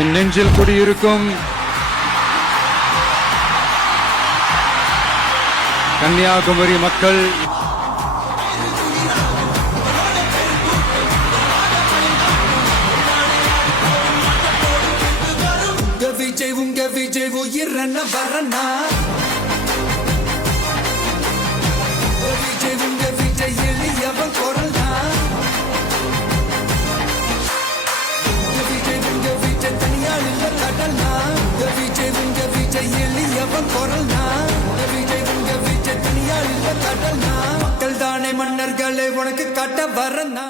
என் நெஞ்சில் குடியிருக்கும் கன்னியாகுமரி மக்கள், உங்க விஜய் உயிரன வரனா, உங்க விஜய் எளியவன் குரல்னா, உங்க விஜய் தனியால் இல்ல கடல்னா, உங்க விஜய் எளியவன் குரல்னா, உங்க விஜய் தனியால் இல்ல கடல்னா, மக்கள் தானே மன்னர்களே உனக்கு காட்ட வரனா.